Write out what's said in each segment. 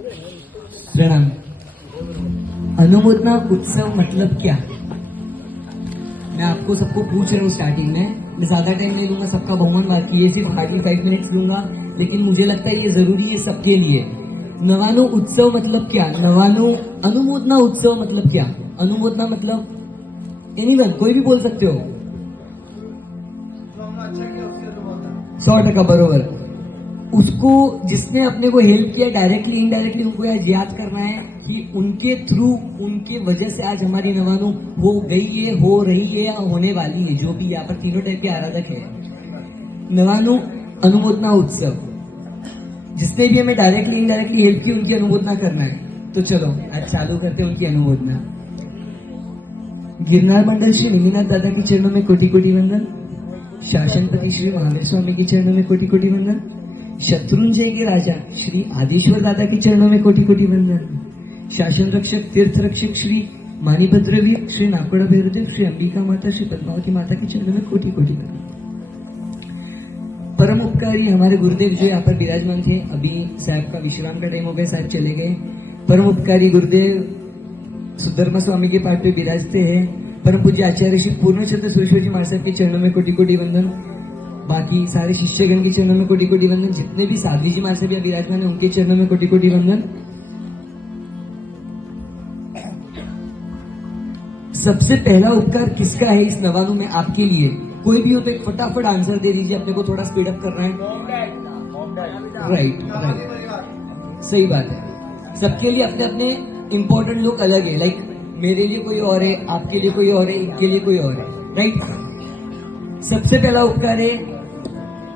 प्रणाम। अनुमोदना उत्सव मतलब क्या? मैं आपको सबको पूछ रहा हूँ स्टार्टिंग में। मैं ज्यादा टाइम नहीं लूंगा, सबका बहुमत बात की है, सिर्फ 45 मिनट्स लूंगा, लेकिन मुझे लगता है ये जरूरी है सबके लिए। नवानु उत्सव मतलब क्या? नवानु अनुमोदना उत्सव मतलब क्या? अनुमोदना मतलब एनीवन, कोई भी बोल सकते हो। 100% बरोबर। उसको जिसने अपने को हेल्प किया डायरेक्टली इनडायरेक्टली, उनको याद करना है कि उनके थ्रू, उनके वजह से आज हमारी नवानु हो गई है, हो रही है या होने वाली है, जो भी यहाँ पर तीनों टाइप के आराधक है। नवानु अनुमोदना उत्सव, जिसने भी हमें डायरेक्टली इनडायरेक्टली हेल्प की, उनकी अनुमोदना करना है। तो चलो आज चालू करते हैं उनकी अनुमोदना। गिरनार मंडल श्री निमिनाथ दादा के चरणों में कोटि कोटि वंदन। शासनपति श्री महावीर स्वामी के चरणों में कोटि कोटि वंदन। शत्रुंजय के राजा श्री आदिश्वर दादा के चरणों में कोटि कोटि वंदन। शासन रक्षक तीर्थ रक्षक श्री मानीभद्रवीर श्री नाकोड़ा भैरवदेव श्री अंबिका माता श्री पद्मावती माता के चरणों में कोटि कोटि वंदन। परम उपकारी हमारे गुरुदेव जो यहाँ पर विराजमान थे, अभी साहब का विश्राम का टाइम हो गया, साहब चले गए। परम उपकारी गुरुदेव सुधर्मा स्वामी के पाठ पे विराजते हैं। परम पूज्य आचार्य श्री पूर्णचंद्र सुरेश्वर जी महाराज के चरणों में कोटि कोटि वंदन। बाकी सारे शिष्यगण के चरणों में कोटि कोटि वंदन। जितने भी साध्वी जी महाराज भी विराजमान है, उनके चरणों में कोटि कोटि वंदन। सबसे पहला उपकार किसका है इस नवानु में आपके लिए? कोई भी हो तो एक फटाफट आंसर दे दीजिए, अपने को थोड़ा स्पीड अप करना है। राइट, सही बात है। सबके लिए अपने अपने इंपॉर्टेंट लोग अलग है। लाइक मेरे लिए कोई और है, आपके लिए कोई और है, इनके लिए कोई और है। राइट। सबसे पहला उपकार है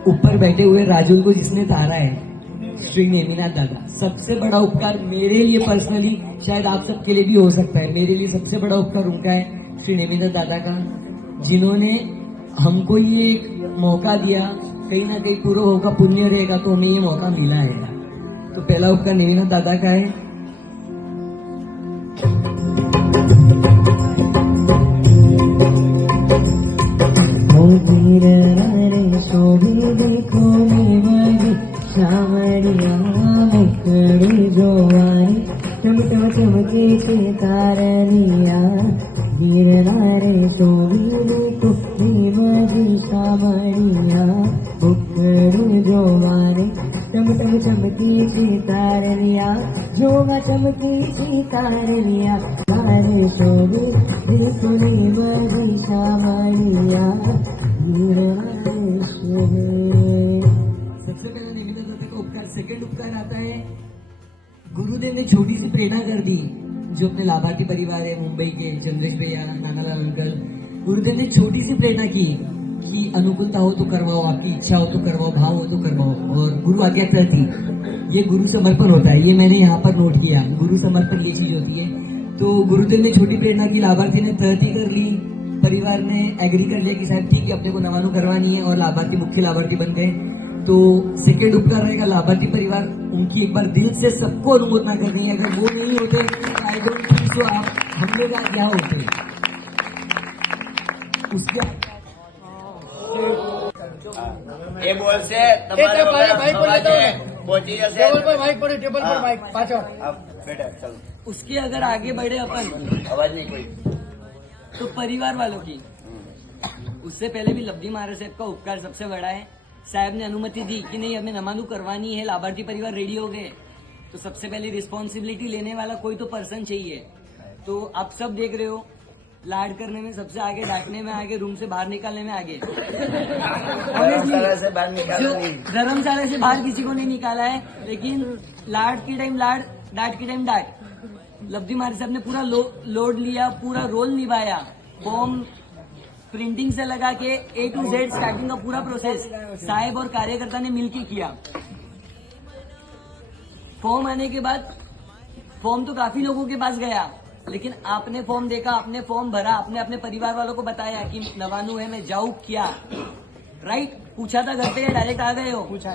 ऊपर बैठे हुए राजुल को जिसने तारा है, श्री नेमिनाथ दादा। सबसे बड़ा उपकार मेरे लिए पर्सनली, शायद आप सबके लिए भी हो सकता है, मेरे लिए सबसे बड़ा उपकार उनका है, श्री नेमिनाथ दादा का, जिन्होंने हमको ये एक मौका दिया। कहीं ना कहीं पूरा होगा पुण्य रहेगा तो हमें ये मौका मिला है। तो पहला उपकार नेमिनाथ दादा का है। देखो शावरिया मुखड़ी जोवारी, चम चम चमके के तारनिया, गिरनारे सोनी को भीमजी शावरिया मुखड़ी जोवारी, चम चम चमकी की तारनिया, जोगा चमकी की तारनिया, तारे सोनी सुनी मजी शावरिया गिरनारे सोनी। सबसे पहले निमित्त दादा का उपकार। सेकंड उपकार आता है, गुरुदेव ने छोटी सी प्रेरणा कर दी, जो अपने लाभार्थी परिवार है मुंबई के, चंद्रेश भैया, नानालाल अंकल। गुरुदेव ने छोटी सी प्रेरणा की कि अनुकूलता हो तो करवाओ, आपकी इच्छा हो तो करवाओ, भाव हो तो करवाओ, और गुरु आज्ञा करती। ये गुरु समर्पण होता है, ये मैंने यहाँ पर नोट किया। गुरु समर्पण ये चीज होती है। तो गुरुदेव ने छोटी प्रेरणा की, लाभार्थी ने तहती कर ली, परिवार ने एग्री कर लिया कि शायद ठीक है अपने को नवानु करवानी है, और लाभार्थी मुख्य लाभार्थी बन गए। तो सेकेंड उपकार रहेगा लाभार्थी परिवार, उनकी एक बार दिल से सबको अनुमोदना करनी है। अगर वो नहीं होते, आई डोंट थिंक सो आप हम लोग आज क्या होते। उसके એ બોલશે તમારે માઇક પર લેતા પહોંચી જશે ટેબલ પર માઇક પડે, ટેબલ પર માઇક પાછળ। બેટા ચલો, उसके अगर आगे बढ़े अपन અવાજ નહીં કોઈ। तो परिवार वालों की, उससे पहले भी लब्धि महाराज साहब का उपकार सबसे बड़ा है। साहब ने अनुमति दी कि नहीं हमें नमानु करवानी है, लाभार्थी परिवार रेडी हो गए, तो सबसे पहले रिस्पॉन्सिबिलिटी लेने वाला कोई तो पर्सन चाहिए। तो आप सब देख रहे हो, लाड करने में सबसे आगे, डांटने में आगे, रूम से बाहर निकालने में आगे। धर्मशाला से बाहर निकाला नहीं, धर्मशाला से बाहर किसी को नहीं निकाला है, लेकिन लाड की टाइम लाड, डांट की टाइम डांट। लब्धि महाराज साहब ने पूरा लोड लिया, पूरा रोल निभाया। फॉर्म प्रिंटिंग से लगा के A to Z स्टार्टिंग का पूरा प्रोसेस साहेब और कार्यकर्ता ने मिलकर किया। फॉर्म आने के बाद, फॉर्म तो काफी लोगों के पास गया, लेकिन आपने फॉर्म देखा, आपने फॉर्म भरा, आपने अपने परिवार वालों को बताया कि नवानु है, मैं जाऊँ क्या? राइट। पूछा था घर पे या डायरेक्ट आ गए हो? पूछा।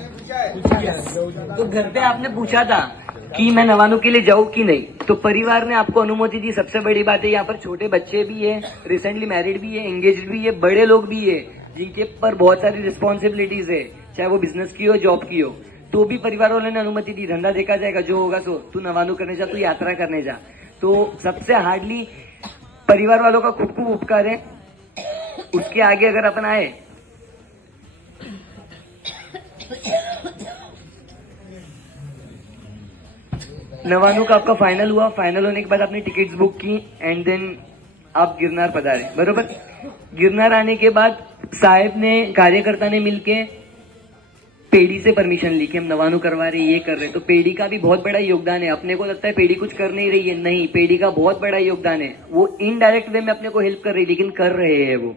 तो घर पे आपने पूछा था कि मैं नवानु के लिए जाऊँ कि नहीं, तो परिवार ने आपको अनुमति दी। सबसे बड़ी बात है, यहाँ पर छोटे बच्चे भी है, रिसेंटली मैरिड भी है, एंगेज्ड भी है, बड़े लोग भी है, जिनके पर बहुत सारी रिस्पॉन्सिबिलिटीज है, चाहे वो बिजनेस की हो, जॉब की हो। तो भी परिवार वालों ने अनुमति दी, धंधा देखा जाएगा, जो होगा सो, तू नवानु करने जा, तू यात्रा करने जा। तो सबसे हार्डली परिवार वालों का खूब खूब उपकार है। उसके आगे अगर अपन आए, नवानु का आपका फाइनल हुआ, फाइनल होने के बाद आपने टिकट्स बुक की एंड देन आप गिरनार पधारे, बरोबर। गिरनार आने के बाद साहब ने, कार्यकर्ता ने मिलके पेड़ी से परमिशन ली कि हम नवानु करवा रहे, ये कर रहे। तो पेड़ी का भी बहुत बड़ा योगदान है। अपने को लगता है पेड़ी कुछ कर नहीं रही है, नहीं, पेड़ी का बहुत बड़ा योगदान है। वो इनडायरेक्ट वे में अपने को हेल्प कर रही, लेकिन कर रहे हैं वो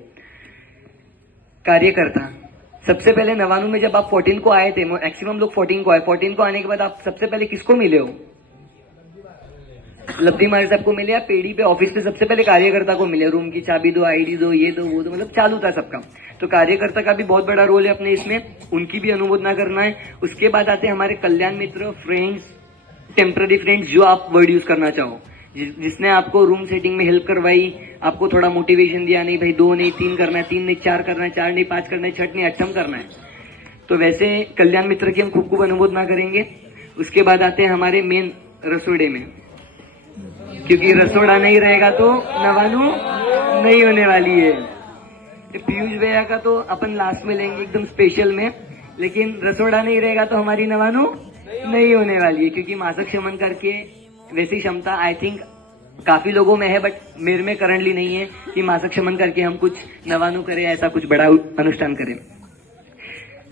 कार्यकर्ता। सबसे पहले नवानु में जब आप 14 को आए थे, मैक्सिमम लोग 14 को आए, 14 को आने के बाद आप सबसे पहले किसको मिले हो? लब्धी मारे साहब को मिले, या पेड़ी पे ऑफिस पे सबसे पहले कार्यकर्ता को मिले, रूम की चाबी दो, आईडी दो, ये दो, वो दो, मतलब चालू था सबका। तो कार्यकर्ता का भी बहुत बड़ा रोल है अपने इसमें, उनकी भी अनुमोदना करना है। उसके बाद आते हैं हमारे कल्याण मित्र, फ्रेंड्स, टेम्पररी फ्रेंड्स, जो आप वर्ड यूज करना चाहो, जिसने आपको रूम सेटिंग में हेल्प करवाई, आपको थोड़ा मोटिवेशन दिया, नहीं भाई 2 नहीं 3 करना है, 3 नहीं 4 करना है, 4 नहीं 5 करना है, 6 नहीं 8 करना है। तो वैसे कल्याण मित्र की हम खूब खूब अनुमोदना करेंगे। उसके बाद आते हैं हमारे मेन रसोड़े में, क्योंकि रसोड़ा नहीं रहेगा तो नवानु नहीं होने वाली है। पीयूष भैया का तो अपन लास्ट में लेंगे एकदम स्पेशल में, लेकिन रसोड़ा नहीं रहेगा तो हमारी नवानु नहीं होने वाली है। क्योंकि मासक शमन करके वैसी क्षमता आई थिंक काफी लोगों में है, बट मेरे में करंटली नहीं है कि मासक शमन करके हम कुछ नवानु करें, ऐसा कुछ बड़ा अनुष्ठान करें।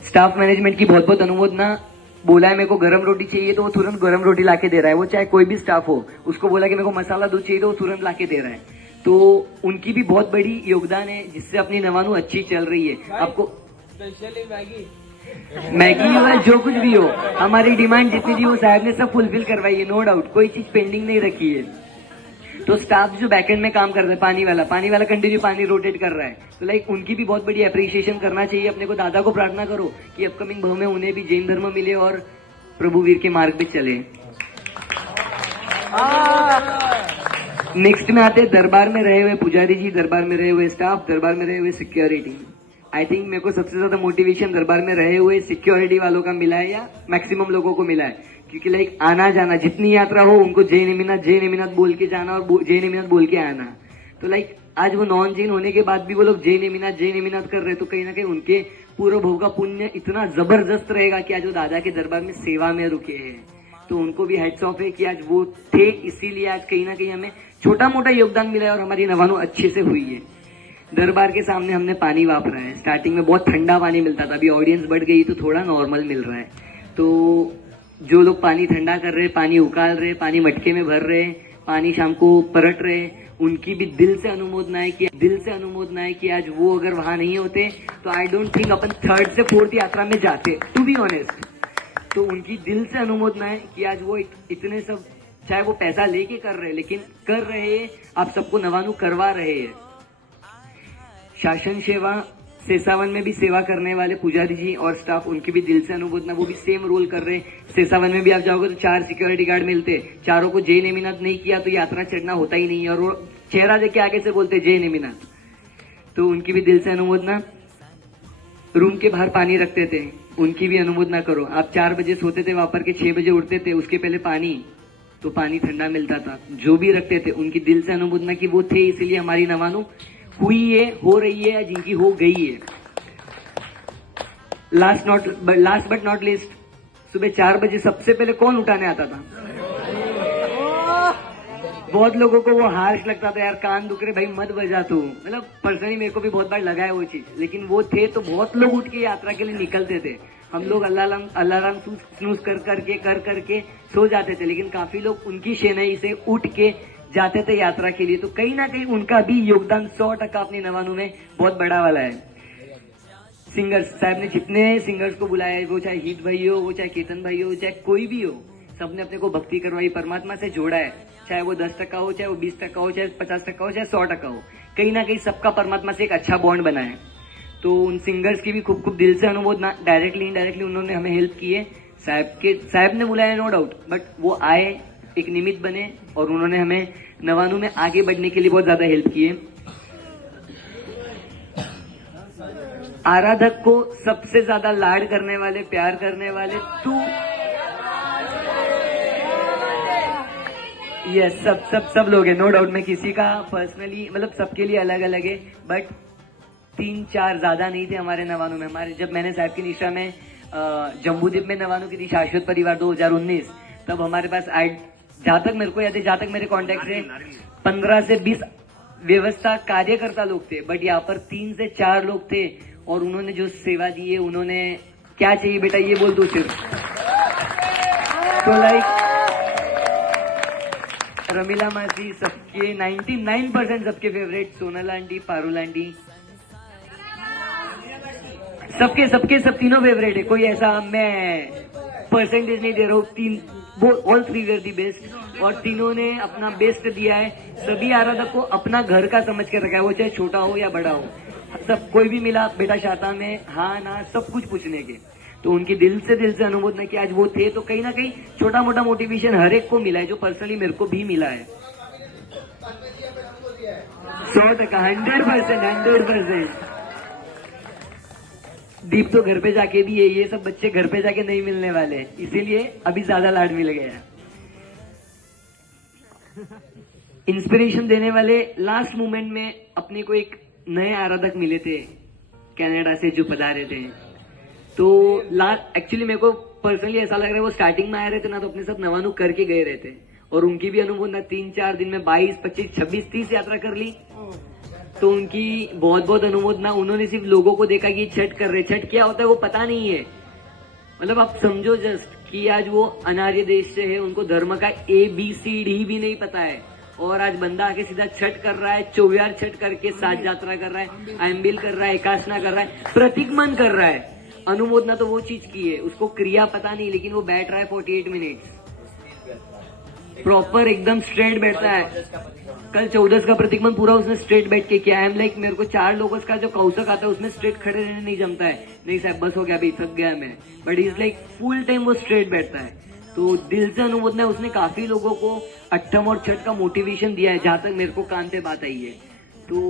स्टाफ मैनेजमेंट की बहुत बहुत अनुमोदना। बोला है मेरे को गरम रोटी चाहिए तो वो तुरंत गरम रोटी लाके दे रहा है, वो चाहे कोई भी स्टाफ हो। उसको बोला कि मेरे को मसाला दूध चाहिए तो वो तुरंत लाके दे रहा है। तो उनकी भी बहुत बड़ी योगदान है, जिससे अपनी नवानु अच्छी चल रही है। आपको मैगी हो, जो कुछ भी हो, हमारी डिमांड जितनी थी वो साहब ने सब फुलफिल करवाई है, नो डाउट, कोई चीज पेंडिंग नहीं रखी है। तो स्टाफ जो बैकएंड में काम कर रहा है, पानी वाला कंटिन्यू पानी रोटेट कर रहा है, तो लाइक उनकी भी बहुत बड़ी अप्रिशिएशन करना चाहिए अपने को। दादा को प्रार्थना करो कि अपकमिंग भव में उन्हें भी जैन धर्म मिले और प्रभु वीर के मार्ग पे चले। नेक्स्ट में आते दरबार में रहे हुए पुजारी जी, दरबार में रहे हुए स्टाफ, दरबार में रहे हुए सिक्योरिटी। आई थिंक मेरे को सबसे ज्यादा मोटिवेशन दरबार में रहे हुए सिक्योरिटी वालों का मिला है, या मैक्सिमम लोगों को मिला है। क्योंकि लाइक आना जाना, जितनी यात्रा हो उनको जय नेमिनाथ बोल के जाना और जय नेमिनाथ बोल के आना। तो लाइक आज वो नॉन जैन होने के बाद भी वो लोग जय नेमिनाथ कर रहे, तो कहीं ना कहीं उनके पूर्व भव का पुण्य इतना जबरदस्त रहेगा कि आज वो दादा के दरबार में सेवा में रुके हैं। तो उनको भी हेड्स ऑफ है कि आज वो थे, इसीलिए आज कहीं ना कहीं हमें छोटा मोटा योगदान मिला है और हमारी नवानु अच्छे से हुई है। दरबार के सामने हमने पानी वापरा है। स्टार्टिंग में बहुत ठंडा पानी मिलता था, अभी ऑडियंस बढ़ गई तो थोड़ा नॉर्मल मिल रहा है। तो जो लोग पानी ठंडा कर रहे, पानी उकाल रहे, पानी मटके में भर रहे, पानी शाम को परट रहे, उनकी भी दिल से अनुमोदना है कि आज वो अगर वहां नहीं होते तो I don't think upon 3rd से 4th यात्रा में जाते, टू बी ऑनेस्ट। तो उनकी दिल से अनुमोदना है कि आज वो इतने सब, चाहे वो पैसा लेके कर रहे, लेकिन कर रहे, आप सबको नवानु करवा रहे हैं। शासन सेवा सेसावन में भी सेवा करने वाले पुजारी जी और स्टाफ, उनकी भी दिल से अनुमोदना, वो भी सेम रोल कर रहे हैं। सेसावन में भी आप जाओगे तो 4 सिक्योरिटी गार्ड मिलते, चारों को जय नेमिनाथ नहीं किया तो यात्रा चढ़ना होता ही नहीं है, और वो चेहरा देके आगे से बोलते जय नेमिनाथ। तो उनकी भी दिल से अनुमोदना। रूम के बाहर पानी रखते थे, उनकी भी अनुमोदना करो। आप 4 बजे सोते थे, वापर के 6 बजे उठते थे, उसके पहले पानी, तो पानी ठंडा मिलता था। जो भी रखते थे उनकी दिल से अनुमोदना कि वो थे, इसीलिए हमारी नवानु हुई है, हो रही है, या जिनकी हो गई है। लास्ट बट नॉट लीस्ट, सुबह 4 बजे सबसे पहले कौन उठाने आता था? बहुत लोगों को वो हार्श लगता था, यार कान दुख रहे भाई मत बजा तू, मतलब पर्सनली मेरे को भी बहुत बार लगा है वो चीज, लेकिन वो थे तो बहुत लोग उठ के यात्रा के लिए निकलते थे। हम लोग अलार्म स्नूज कर करके सो जाते थे, लेकिन काफी लोग उनकी शहनाई से उठ के जाते थे यात्रा के लिए। तो कहीं ना कहीं उनका भी योगदान 100% अपनी नवानु में बहुत बड़ा वाला है। सिंगर्स साहब ने जितने सिंगर्स को बुलाया है, वो चाहे हित भाई हो, वो चाहे केतन भाई हो, चाहे कोई भी हो, सबने अपने को भक्ति करवाई, परमात्मा से जोड़ा है। चाहे वो 10% हो, चाहे वो 20% हो, चाहे 50% हो, चाहे 100% हो, कहीं ना कहीं सबका परमात्मा से एक अच्छा बॉन्ड बना है। तो उन सिंगर्स की भी खूब खूब दिल से अनुमोदना। डायरेक्टली इनडायरेक्टली उन्होंने हमें हेल्प की है। साहब ने बुलाया नो डाउट, बट वो आए, एक निमित्त बने, और उन्होंने हमें नवानु में आगे बढ़ने के लिए बहुत ज्यादा हेल्प की है। आराधक को सबसे ज्यादा लाड करने वाले, प्यार करने वाले तू। यस, सब लोग हैं, नो डाउट। मैं किसी का पर्सनली मतलब सबके लिए अलग अलग है, बट 3-4 ज्यादा नहीं थे हमारे नवानों में। हमारे जब मैंने साहिब की निशा में जम्बूद्वीप में नवानों की थी, शाश्वत परिवार 2019, तब हमारे पास जहां तक मेरे को याद है, जहां तक मेरे कॉन्टेक्ट से 15 से 20 व्यवस्था कार्यकर्ता लोग थे, बट यहाँ पर 3 से 4 लोग थे और उन्होंने जो सेवा दी है, उन्होंने क्या चाहिए बेटा ये बोल दो सिर्फ। तो लाइक रमीला मासी सबके 99% सबके favourite, Sonal aunty, Parul aunty, सब तीनों फेवरेट है। कोई ऐसा मैं परसेंटेज नहीं दे रहा हूँ, ऑल 3 वेर दी बेस्ट, और तीनों ने अपना बेस्ट दिया है। सभी आराधक को अपना घर का समझ के रखा है, वो चाहे छोटा हो या बड़ा हो। सब कोई भी मिला बेटा शाता में, हाँ ना सब कुछ पूछने के, तो उनकी दिल से अनुमोदन कि आज वो थे, तो कहीं ना कहीं छोटा मोटा मोटिवेशन हर एक को मिला है, जो पर्सनली मेरे को भी मिला है। 100%, 100%। दीप तो घर पे जाके भी है, ये सब बच्चे घर पे जाके नहीं मिलने वाले, इसीलिए अभी ज्यादा लाड मिल गया। इंस्पिरेशन देने वाले लास्ट मोमेंट में अपने को एक नए आराधक मिले थे कनाडा से जो पधारे थे। तो एक्चुअली मेरे को पर्सनली ऐसा लग रहा है वो स्टार्टिंग में आए रहते ना, तो अपने सब नवानु करके गए रहते, और उनकी भी अनुमोदन 3-4 दिन में 22, 25, 26, 30 यात्रा कर ली। तो उनकी बहुत अनुमोदना। उन्होंने सिर्फ लोगों को देखा कि छठ कर रहे, छठ क्या होता है वो पता नहीं है। मतलब आप समझो जस्ट कि आज वो अनार्य देश से है, उनको धर्म का ABCD भी नहीं पता है, और आज बंदा आके सीधा छठ कर रहा है, 24 छठ करके 7 यात्रा कर रहा है, आयम्बिल कर रहा है, एकाशना कर रहा है, प्रतिगमन कर रहा है। अनुमोदना तो वो चीज की है, उसको क्रिया पता नहीं, लेकिन वो बैठ रहा है 48 मिनट्स प्रॉपर एकदम स्ट्रेट बैठता है। कल 14 का प्रतिगमन पूरा उसने स्ट्रेट बैठ के किया। आई एम लाइक मेरे को 4 लोगों का जो कौशक आता है उसमें स्ट्रेट खड़े रहने नहीं जमता है, नहीं साहब बस हो गया अभी थक गया मैं, but is like full time वो स्ट्रेट बैठता है। तो दिल से अनुमोदन है, उसने काफी लोगों को अट्ठम और छठ का मोटिवेशन दिया है, जहां तक मेरे को कान पे बात आई है। तो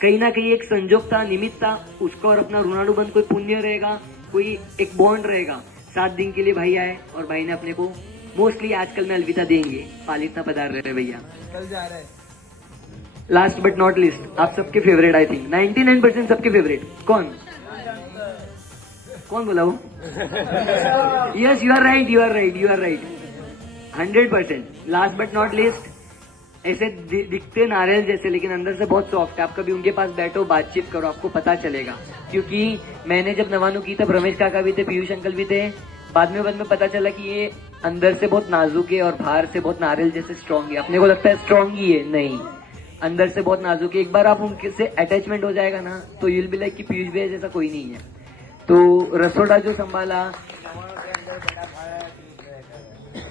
कहीं ना कहीं एक संजोग था, निमित्त था, उसका और अपना ऋणानुबंध कोई पुण्य रहेगा, कोई एक बॉन्ड रहेगा। 7 दिन के लिए भाई आए और भाई ने अपने को मोस्टली आजकल में अलविदा देंगे, पालितना पधार रहे भैया, कल जा रहे हैं। लास्ट बट नॉट लिस्ट, आप सबके फेवरेट, आई थिंक 99% सबके फेवरेट। कौन बोला वो? Yes, you are right 100%। Last but not least, ऐसे दिखते नारियल जैसे, लेकिन अंदर से बहुत सॉफ्ट है। आप कभी उनके पास बैठो, बातचीत करो, आपको पता चलेगा। क्योंकि मैंने जब नवानु की तब रमेश काका भी थे, पीयूष अंकल भी थे, बाद में पता चला कि ये अंदर से बहुत नाजुक है और बाहर से बहुत नारियल जैसे स्ट्रॉन्ग है। अपने को लगता है स्ट्रॉन्ग ही है, नहीं, अंदर से बहुत नाजुक है। एक बार आप उनके से अटैचमेंट हो जाएगा ना, तो यूल बी लाइक कि पीयूष भैया जैसा कोई नहीं है। तो रसोड़ा जो संभाला,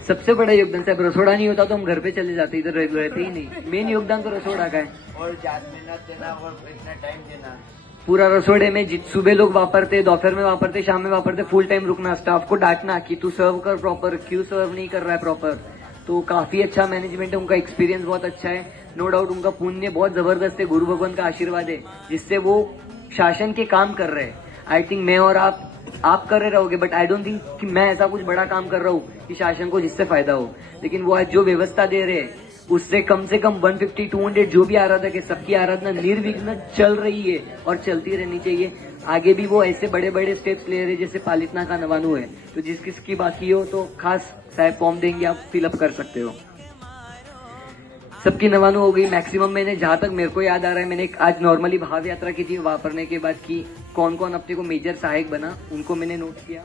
सबसे बड़ा योगदान साहब, रसोड़ा नहीं होता तो हम घर पे चले जाते, इधर रहते ही नहीं। मेन योगदान तो रसोड़ा का है, और ज्यादा मेहनत देना और इतना टाइम देना। पूरा रसोड़े में सुबह लोग वापरते, दोपहर में वापरते, शाम में वापरते, फुल टाइम रुकना, स्टाफ को डांटना कि तू सर्व कर प्रॉपर, क्यों सर्व नहीं कर रहा है प्रॉपर। तो काफी अच्छा मैनेजमेंट है, उनका एक्सपीरियंस बहुत अच्छा है, नो डाउट। उनका पुण्य बहुत जबरदस्त है, गुरु भगवान का आशीर्वाद है, जिससे वो शासन के काम कर रहे हैं। आई थिंक मैं और आप कर रहे रहोगे, बट आई डोंट थिंक कि मैं ऐसा कुछ बड़ा काम कर रहा हूँ कि शासन को जिससे फायदा हो। लेकिन वो आज जो व्यवस्था दे रहे हैं, उससे कम से कम 150-200 जो भी आराधक है, सबकी आराधना निर्विघ्न चल रही है और चलती रहनी चाहिए। आगे भी वो ऐसे बड़े बड़े स्टेप्स ले रहे हैं, जैसे पालितना का नवानु है। तो जिस किसकी बाकी हो तो खास साहब फॉर्म देंगे, आप फिलअप कर सकते हो। सबकी नवानु हो गई मैक्सिमम। मैंने जहां तक मेरे को याद आ रहा है, मैंने आज नॉर्मली भाव यात्रा की थी, वापरने के बाद की कौन कौन अपने को मेजर सहायक बना, उनको मैंने नोट किया।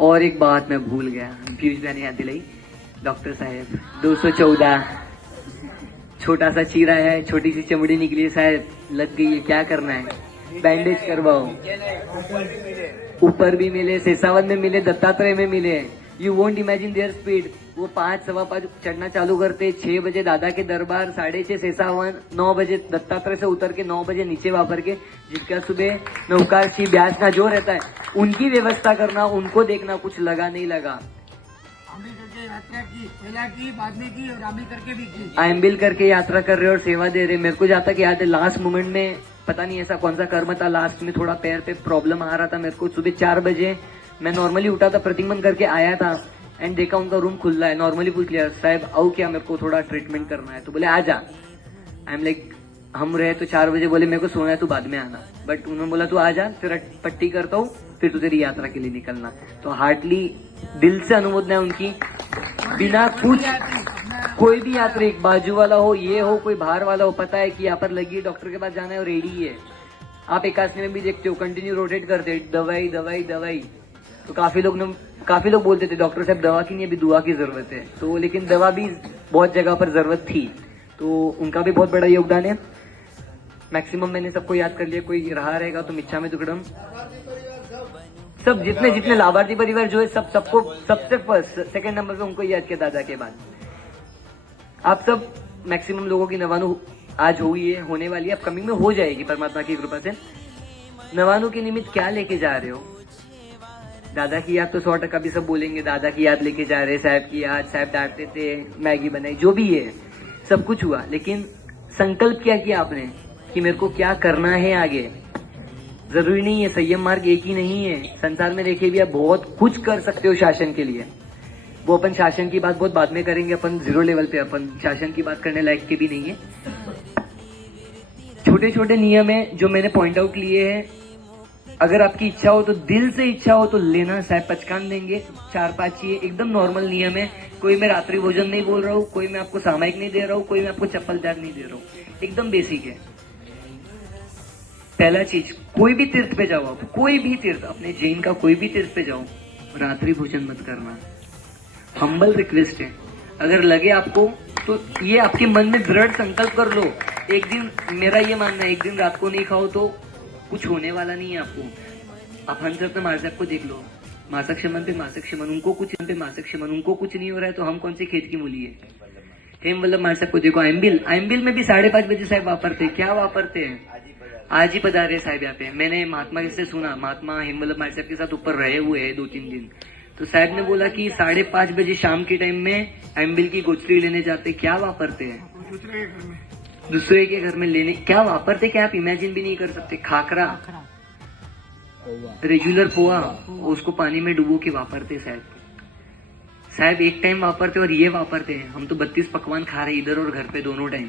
और एक बात मैं भूल गया, पीयूष भाई ने याद दिलाई, डॉक्टर साहब 214 छोटा सा चीरा है, छोटी सी चमड़ी निकली है साहब, लग गई है, क्या करना है? बैंडेज करवाओ। ऊपर भी मिले, शेषावन में मिले, दत्तात्रेय में मिले। You won't imagine there speed. वो 5-5:15 चढ़ना चालू करते, 6 बजे दादा के दरबार, 6:30 शेषावन, 9 बजे दत्तात्रेय से उतर के 9 बजे नीचे वापर के, जिनका सुबह नौकार सी ब्यास का जो रहता है, उनकी व्यवस्था करना, उनको देखना, कुछ लगा नहीं लगा। यात्रा की, पहला की, बाद में की और आमिल करके भी की। आयम्बिल करके यात्रा कर रहे और सेवा दे रहे। मेरे को जहाँ तक याद है, लास्ट मोमेंट में पता नहीं ऐसा कौन सा कर्म था, लास्ट में थोड़ा पैर पे प्रॉब्लम आ रहा था मेरे को। सुबह 4 बजे मैं नॉर्मली उठा था, प्रतिबंध करके आया था एंड देखा उनका रूम खुला है। नॉर्मली पूछ लिया, साहब आओ क्या, मेरे को थोड़ा ट्रीटमेंट करना है। तो बोले आ जा। आई एम लाइक, हम रहे तो 4 बजे, बोले मेरे को सोना है, तू बाद में आना। बट उन्होंने बोला तू आ जा, तेरा पट्टी करता हूँ, फिर तू तेरी यात्रा के लिए निकलना। तो हार्डली दिल से अनुमोदना है उनकी, बिना कुछ। कोई भी यात्री, बाजू वाला हो, ये हो, कोई बाहर वाला हो, पता है कि यहाँ पर लगी है, डॉक्टर के पास जाना है और रेडी है। आप एकादशी में भी देखते हो, कंटिन्यू रोटेट करते, दवाई दवाई दवाई। तो काफी लोग बोलते थे डॉक्टर साहब दवा की नहीं, अभी दुआ की जरूरत है। तो लेकिन दवा भी बहुत जगह पर जरूरत थी, तो उनका भी बहुत बड़ा योगदान है। मैक्सिमम मैंने सबको याद कर लिया, कोई रहा रहेगा तो मिच्छा में दुक्कड़म। सब जितने लाभार्थी परिवार जो है, सबको सबसे फर्स्ट सेकंड नंबर पे उनको याद किया दादा के बाद। आप सब मैक्सिमम लोगों की 99 आज हुई है, होने वाली है, अब कमिंग में हो जाएगी परमात्मा की कृपा से। 99 के निमित्त क्या लेके जा रहे हो? दादा की याद तो 100% भी सब बोलेंगे, दादा की याद लेके जा रहे, साहब की याद, साहब डांटते थे, मैगी बनाई, जो भी है सब कुछ हुआ। लेकिन संकल्प क्या किया आपने कि मेरे को क्या करना है आगे? जरूरी नहीं है, संयम मार्ग एक ही नहीं है। संसार में देखिए भी आप बहुत कुछ कर सकते हो शासन के लिए। वो अपन शासन की बात बहुत बाद में करेंगे, अपन 0 लेवल पे, अपन शासन की बात करने लायक के भी नहीं है। छोटे छोटे नियम है जो मैंने पॉइंट आउट लिए हैं। अगर आपकी इच्छा हो तो, दिल से इच्छा हो तो लेना, साहब पचकान देंगे। 4-5 चाहिए, एकदम नॉर्मल नियम है। कोई मैं रात्रि भोजन नहीं बोल रहा हूँ, कोई मैं आपको सामायिक नहीं दे रहा हूँ, कोई मैं आपको चप्पल त्याग नहीं दे रहा हूँ, एकदम बेसिक है। पहला चीज, कोई भी तीर्थ पे जाओ आप, कोई भी तीर्थ, अपने जैन का कोई भी तीर्थ पे जाओ, रात्रि भोजन मत करना। हम्बल रिक्वेस्ट है। अगर लगे आपको तो ये आपके मन में दृढ़ संकल्प कर लो, एक दिन, मेरा ये मानना है, एक दिन रात को नहीं खाओ तो कुछ होने वाला नहीं है आपको। आप हंस सकते मार्सक को देख लो, मासक शमन पे मासक शमन, उनको कुछ नहीं हो रहा है, तो हम कौन से खेत की मूली है? हेम वल्लभ मार्सक को देखो, आइम्बिल में भी 5:30 बजे साहब वापरते, क्या वापरते हैं? आज ही पधारे साहब यहाँ पे। मैंने महात्मा से सुना, महात्मा हेम वल्लभ मार्सक के साथ ऊपर रहे हुए है 2-3 दिन। तो साहब ने बोला कि 5:30 बजे शाम के टाइम में आइम्बिल की गोचरी लेने जाते, क्या वापरते हैं? दूसरे के घर में लेने, क्या वापरते, क्या आप इमेजिन भी नहीं कर सकते। खाकरा, रेगुलर पोहा, उसको पानी में डुबो के वापरते साहब एक टाइम वापरते और ये वापरते हैं। हम तो 32 पकवान खा रहे इधर और घर पे दोनों टाइम।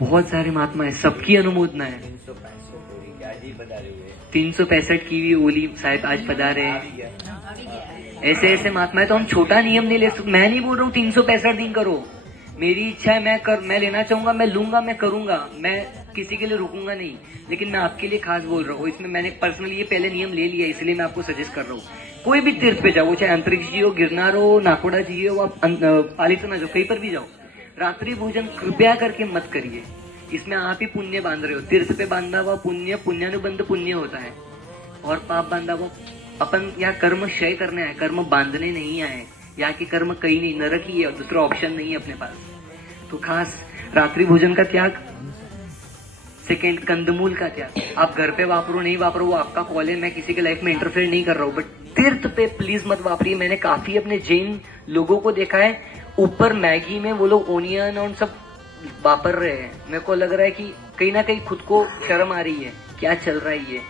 बहुत सारे महात्मा है, सबकी अनुमोदना है। 365 की भी ओली साहब आज पधारे हैं। ऐसे महात्मा है, तो हम छोटा नियम नहीं ले सकते। मैं नहीं बोल रहा हूँ 365 दिन करो, मेरी इच्छा है, मैं लेना चाहूंगा, मैं लूंगा, मैं करूंगा, मैं किसी के लिए रुकूंगा नहीं। लेकिन मैं आपके लिए खास बोल रहा हूँ, इसमें मैंने पर्सनली ये पहले नियम ले लिया, इसलिए मैं आपको सजेस्ट कर रहा हूँ। कोई भी तीर्थ पे जाओ, चाहे अंतरिक्ष जी हो, गिरनार हो, नाकोड़ा जी हो, आप पालीतना जाओ, कहीं पर भी जाओ, रात्रि भोजन कृपया करके मत करिए। इसमें आप ही पुण्य बांध रहे हो। तीर्थ पे बांधा हुआ पुण्य, पुण्यानुबंध पुण्य होता है, और पाप बांधा हुआ, अपन यहाँ कर्म क्षय करने आए, कर्म बांधने नहीं आए। यहाँ के कर्म कहीं नहीं, नरक ही है, दूसरा ऑप्शन नहीं है अपने पास। तो खास रात्रि भोजन का त्याग। सेकेंड, कंदमूल का त्याग। आप घर पे वापरो नहीं वापरो वो आपका कॉल है, मैं किसी के लाइफ में इंटरफेयर नहीं कर रहा हूँ, बट तीर्थ पे प्लीज मत वापरिए। मैंने काफी अपने जैन लोगों को देखा है, ऊपर मैगी में वो लोग ओनियन और सब वापर रहे हैं। मेरे को लग रहा है कि कहीं ना कहीं खुद को शर्म आ रही है, क्या चल रहा है ये।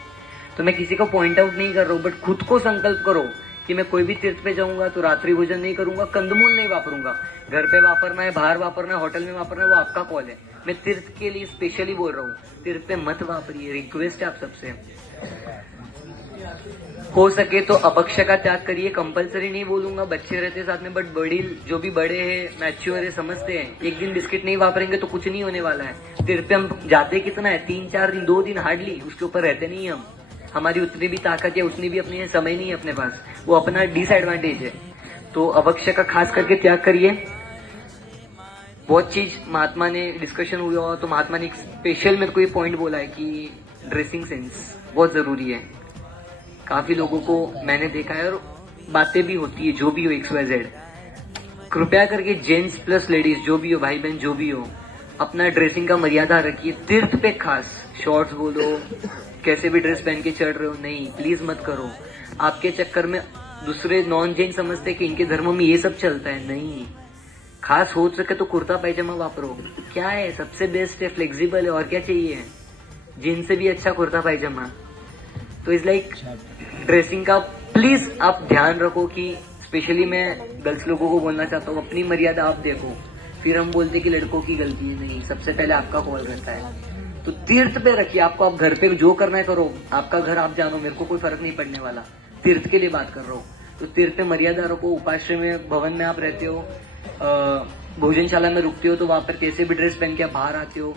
तो मैं किसी को पॉइंट आउट नहीं कर रहा हूँ, बट खुद को संकल्प करो कि मैं कोई भी तीर्थ पे जाऊंगा तो रात्रि भोजन नहीं करूंगा, कंदमूल नहीं वापरूंगा। घर पे वापरना है, बाहर वापरना है, होटल में वापरना है, वो आपका कॉल है। मैं तीर्थ के लिए स्पेशली बोल रहा हूँ, तीर्थ पे मत वापरिए, रिक्वेस्ट है आप सबसे। हो सके तो अभक्ष्य का त्याग करिए, कंपलसरी नहीं बोलूंगा, बच्चे रहते साथ में, बट बड़ी जो भी बड़े हैं, मैच्योर है, समझते हैं। एक दिन बिस्किट नहीं वापरेंगे तो कुछ नहीं होने वाला है। तीर्थ पे हम जाते कितना है, 3-4 दिन, 2 दिन हार्डली, उसके ऊपर रहते नहीं हम। हमारी उतनी भी ताकत है, उतनी भी अपनी समय नहीं है अपने पास, वो अपना डिसएडवांटेज है। तो अभक्ष्य का खास करके त्याग करिए। बहुत चीज महात्मा ने डिस्कशन हुआ, तो महात्मा ने एक स्पेशल मेरे को ये पॉइंट बोला है कि ड्रेसिंग सेंस बहुत जरूरी है। काफी लोगों को मैंने देखा है, और बातें भी होती है, जो भी हो XYZ, कृपया करके जेंट्स प्लस लेडीज जो भी हो, भाई बहन जो भी हो, अपना ड्रेसिंग का मर्यादा रखिए। तीर्थ पे खास, शॉर्ट्स बोलो, कैसे भी ड्रेस पहन के चढ़ रहे हो, नहीं, प्लीज मत करो। आपके चक्कर में दूसरे नॉन जैन समझते कि इनके धर्मों में ये सब चलता है, नहीं। खास हो सके तो कुर्ता पैजामा वापरो, क्या है, सबसे बेस्ट है, फ्लेक्सिबल है, और क्या चाहिए। जीन्स से भी अच्छा कुर्ता पैजामा। तो इस लाइक ड्रेसिंग का प्लीज आप ध्यान रखो कि स्पेशली मैं गर्ल्स लोगों को बोलना चाहता हूँ, अपनी मर्यादा आप देखो। फिर हम बोलते कि लड़कों की गलती है, नहीं, सबसे पहले आपका कॉल रहता है। तो तीर्थ पे रखिए, आपको आप घर पे जो करना है करो, आपका घर आप जानो, मेरे को कोई फर्क नहीं पड़ने वाला। तीर्थ के लिए बात कर रहा हूँ, तो तीर्थ पे मर्यादा रखो। उपाश्रय में, भवन में आप रहते हो, भोजनशाला में रुकते हो, तो वहां पर कैसे भी ड्रेस पहन के आप बाहर आते हो,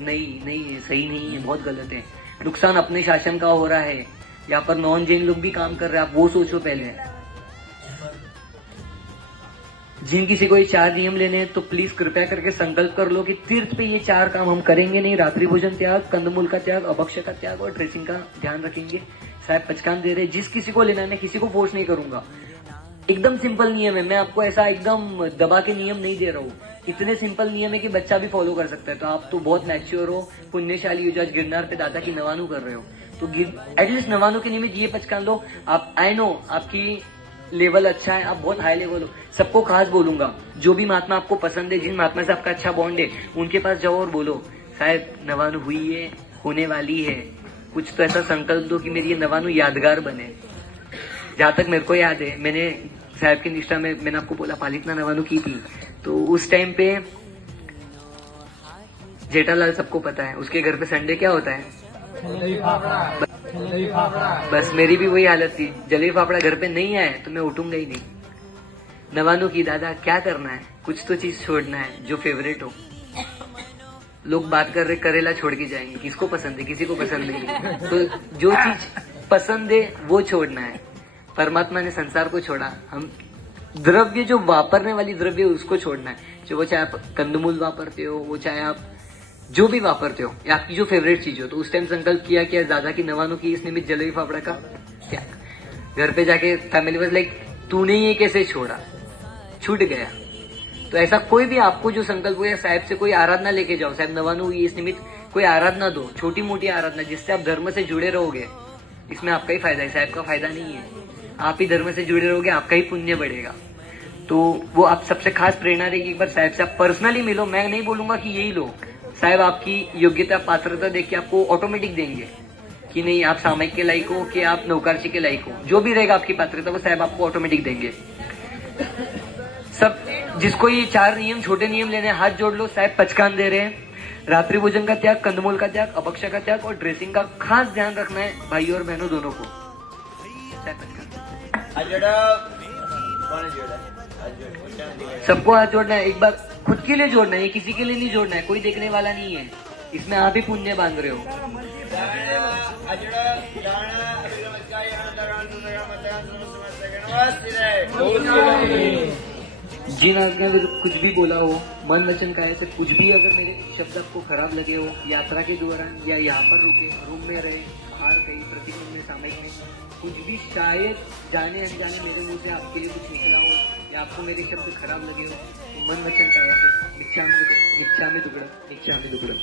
नहीं है, सही नहीं है, बहुत गलत है। नुकसान अपने शासन का हो रहा है, यहाँ पर नॉन जैन लोग भी काम कर रहे हैं, आप वो सोचो पहले। जिन किसी को ये 4 नियम लेने हैं तो प्लीज कृपया करके संकल्प कर लो कि तीर्थ पे ये 4 काम हम करेंगे नहीं। रात्रि भोजन त्याग, कंदमूल का त्याग, अभक्ष्य का त्याग और ड्रेसिंग का ध्यान रखेंगे। साहब पचकान दे रहे, जिस किसी को लेना है, मैं किसी को फोर्स नहीं करूंगा। एकदम सिंपल नियम है, मैं आपको ऐसा एकदम दबा के नियम नहीं दे रहा हूँ। इतने सिंपल नियम है कि बच्चा भी फॉलो कर सकता है। तो आप तो बहुत मैच्योर हो, पुण्यशाली हो, जो आज गिरनार पे दादा की नवानू कर रहे हो, तो एटलीस्ट नवानू के निमित्त ये पचकान दो। आप, आई नो आपकी लेवल अच्छा है, आप बहुत हाई लेवल हो। सबको खास बोलूंगा, जो भी महात्मा आपको पसंद है, जिन महात्मा से आपका अच्छा बॉन्ड है, उनके पास जाओ और बोलो, साहब नवानू हुई है, होने वाली है, कुछ तो ऐसा संकल्प दो कि मेरी ये नवानू यादगार बने। जहां तक मेरे को याद है, मैंने साहब की निष्ठा में, मैंने आपको बोला पालितना नवानू की थी, तो उस टाइम पे जेठालाल सबको पता है, उसके घर पे संडे क्या होता है, बस मेरी भी वही हालत थी। जलेबी फाफड़ा घर पे नहीं आए तो मैं उठूंगा ही नहीं। नवानू की, दादा क्या करना है, कुछ तो चीज छोड़ना है जो फेवरेट हो। लोग बात कर रहे, करेला छोड़ के जाएंगे, किसको पसंद है, किसी को पसंद नहीं। तो जो चीज पसंद है वो छोड़ना है। परमात्मा ने संसार को छोड़ा, हम द्रव्य, जो वापरने वाली द्रव्य उसको छोड़ना है। जो वो चाहे आप कंदमूल वापरते हो, वो चाहे आप जो भी वापरते हो, या आपकी जो फेवरेट चीज हो। तो उस टाइम संकल्प किया कि दादा की नवानू की, इस निमित्त जलेबी फाफड़ा का त्याग। घर पे जाके फैमिली वाज लाइक, तूने ये कैसे छोड़ा, छूट गया। तो ऐसा कोई भी आपको जो संकल्प हो, या साहब से कोई आराधना लेके जाओ, साहब नवानू हुई इस निमित्त कोई आराधना दो, छोटी मोटी आराधना, जिससे आप धर्म से जुड़े रहोगे। इसमें आपका ही फायदा है, साहब का फायदा नहीं है। आप ही धर्म से जुड़े रहोगे, आपका ही पुण्य बढ़ेगा। तो वो आप सबसे खास प्रेरणा रहेगी, एक बार साहब से आप पर्सनली मिलो। मैं नहीं बोलूंगा कि यही लो, साहब आपकी योग्यता पात्रता देख के आपको ऑटोमेटिक देंगे कि नहीं आप सामयिक के लायक हो, कि आप नौकरची के लायक हो। जो भी रहेगा आपकी पात्रता, वो साहब आपको ऑटोमेटिक देंगे। सब जिसको ये 4 नियम, छोटे नियम लेने, हाथ जोड़ लो, साहब पचकान दे रहे हैं। रात्रि भोजन का त्याग, कंदमूल का त्याग, अभक्ष्य का त्याग और ड्रेसिंग का खास ध्यान रखना है भाई और बहनों दोनों को। साहब पचकान सबको हाथ जोड़ना है, एक बार खुद के लिए जोड़ना है, ये किसी के लिए नहीं जोड़ना है, कोई देखने वाला नहीं है। इसमें आप ही पुण्य बांध रहे हो। जिन आज्ञा कुछ भी बोला हो, मन वचन काया से कुछ भी अगर मेरे शब्द आपको खराब लगे हो, यात्रा के दौरान या यहाँ पर रुके, रूम में रहे, बाहर कहीं प्रतिबंध में, सामयिक में, कुछ भी शायद जाने अनजाने मेरे मुंह से आपके लिए कुछ निकला हो, या आपको मेरे शब्द खराब लगे हो, तो मन वचन काया से इच्छा में दुगड़ा।